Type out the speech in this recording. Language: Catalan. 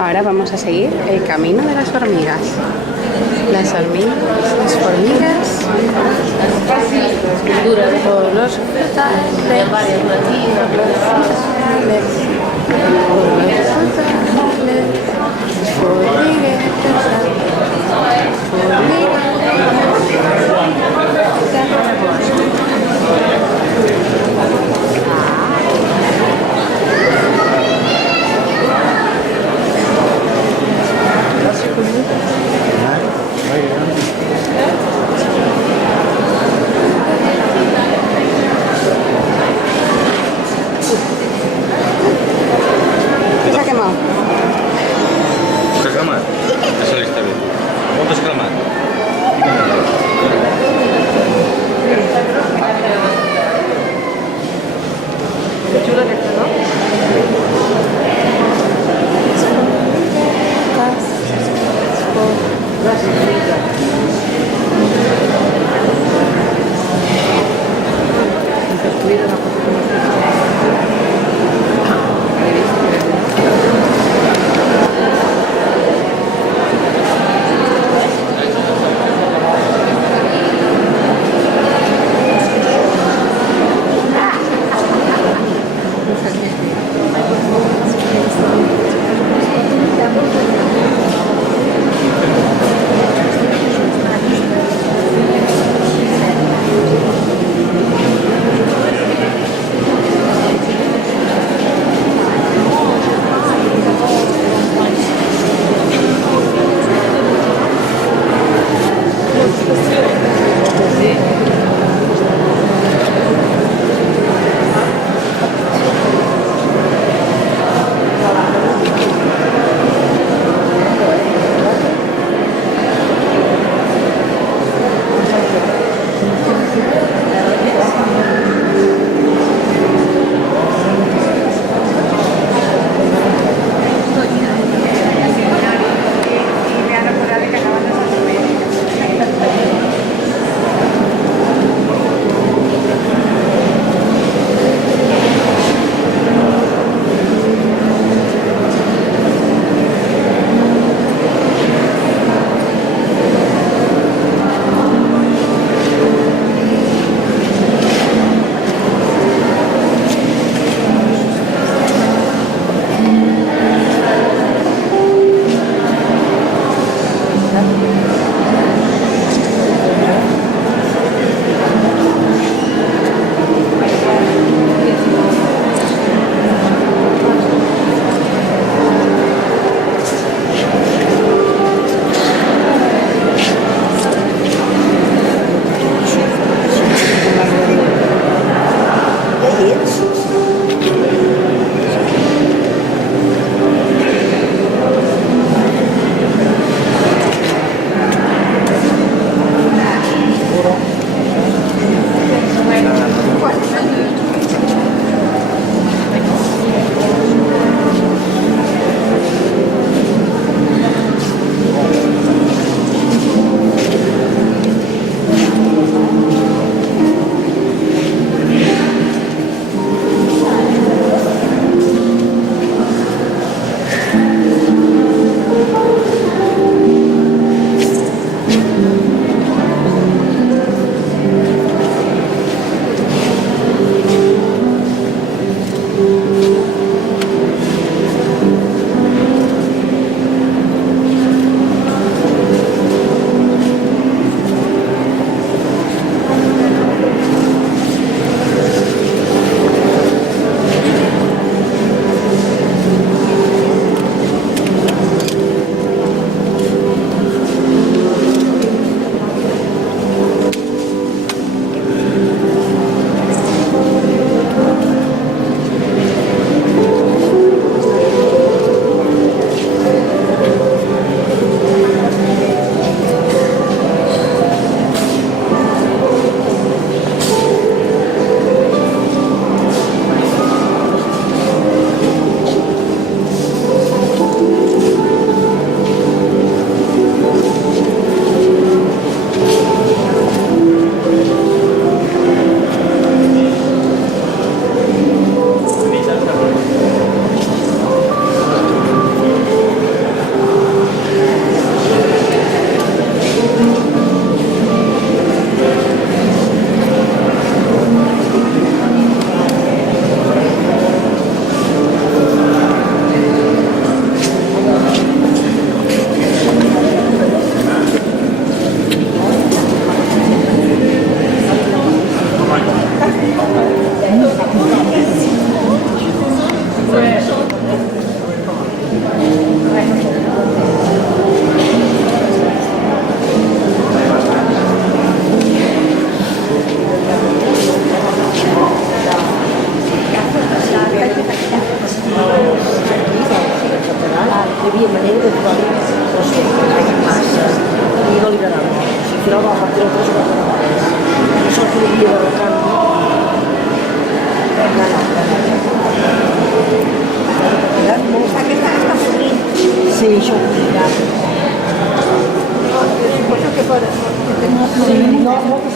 Ahora vamos a seguir el camino de las hormigas. Las hormigas, por los frutales, ¿qué se ha quemado? ¿Se ha quemado? Ya saliste bien. ¿Cuánto se ha quemado? Qué chulo que está, ¿no? Hi havia manera de trobar els massa i no li agradava. Si al final va partir el 3 o 4 vegades. Això que hi havia de recanvi. Aquesta està podrint. Sí, això ho podria. Suposo que per... Sí, no, moltes